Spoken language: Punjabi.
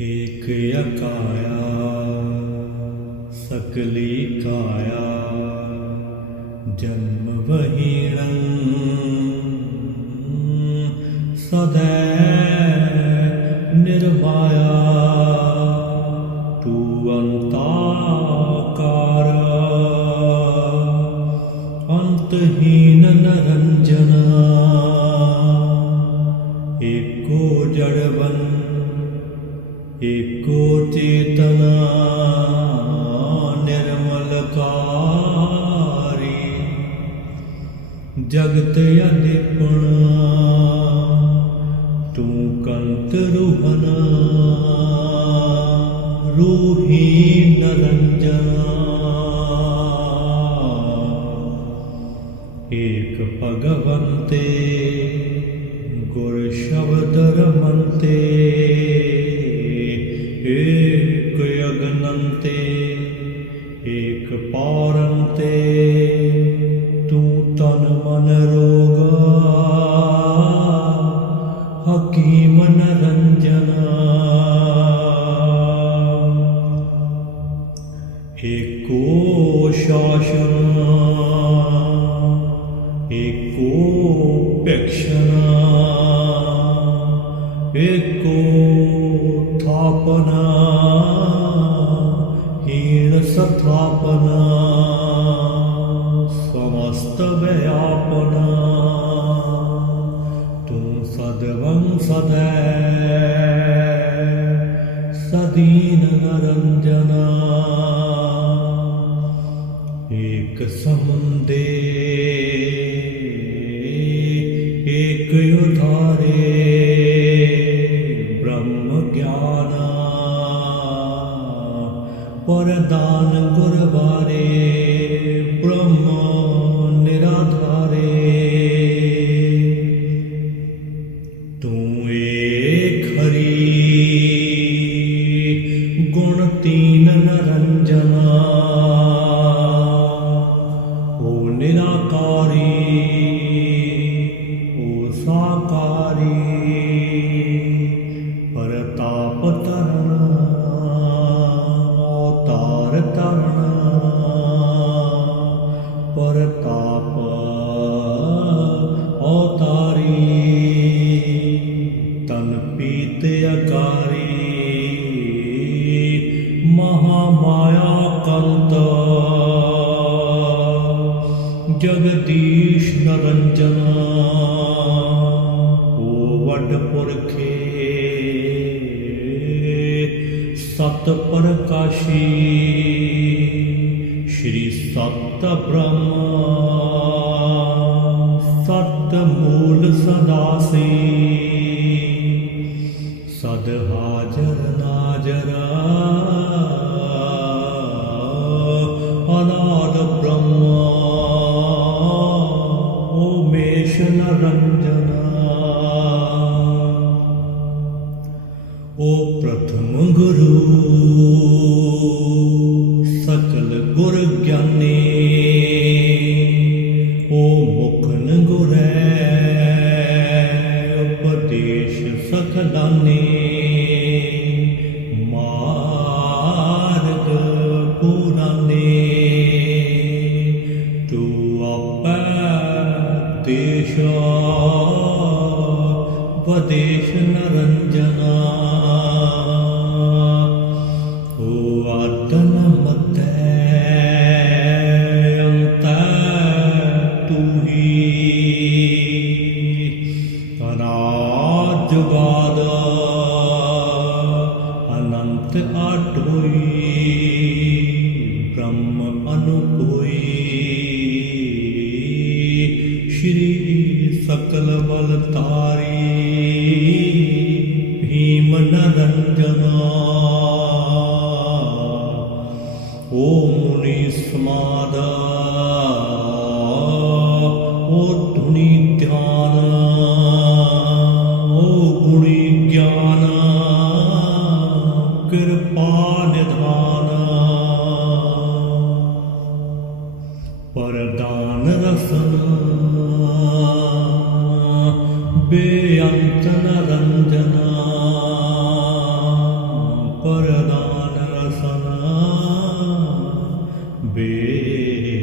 ਏਕ ਅਕਾਇਆ ਸਕਲੀ ਕਾਇਆ ਜਨਮ ਵਹੀਣੰ ਸਦਾ ਏਕੋ ਚੇਤਨਾ ਨਿਰਮਲ ਕਾਰੀ। ਜਗਤ ਅਨਿਪੁਣਾ ਤੂੰ ਕੰਤ ਰੂਹਨਾ ਰੂਹੀ ਏਕੋ ਸ਼ਾਸਨ ਏਕੋ ਭਿਕਸ਼ਨਾ ਏਕੋ ਥਾਪਨਾ ਹੀਣ ਸਥਾਪਨਾ ਸਮਸਤ ਵਿਆਪਨਾ ਤੂੰ ਸਦਵੰ ਸਦੈ ਪਰਦਾਨ ਗੁਰਬਾਰੇ ਬ੍ਰਹਮ ਨਿਰਾਧਾਰੇ ਤੂੰ ਏਕ ਹਰੀ ਗੁਣ ਤੀਨ ਮਹਾ ਮਾਇਆ ਕੰਤ ਜਗਦੀਸ਼ ਨਰੰਜਨਾ। ਓ ਵੱਡ ਪੁਰਖੇ, ਸਤ ਪ੍ਰਕਾਸ਼ੀ। ਸ਼੍ਰੀ ਸਤ ਬ੍ਰਹਮ, ਸਤ ਮੂਲ ਸਦਾ ਸੇ ਸਦ ਹਾਜਰ ਨਾਜਰ। ਵਦੇਸ਼ ਨਰੰਜਨਾ। ਓ ਆਤਨ ਮਤੈ ਅੰਤ ਤੂੰ ਹੀ ਅਨਾਦ ਜੁਗਾਦ ਅਨੰਤ ਆਟੋਈ, ਬ੍ਰਹਮ ਅਨੁਪੋਈ ਸ਼੍ਰੀ ਸਕਲ ਬਲ ਤਾਰੀ ਭੀਮ ਨਰੰਜਨਾ। ਬੇਅੰਤ ਨਰੰਜਨਾ ਪਰਦਾਨ ਰਸਨਾ ਬੇਅੰਤ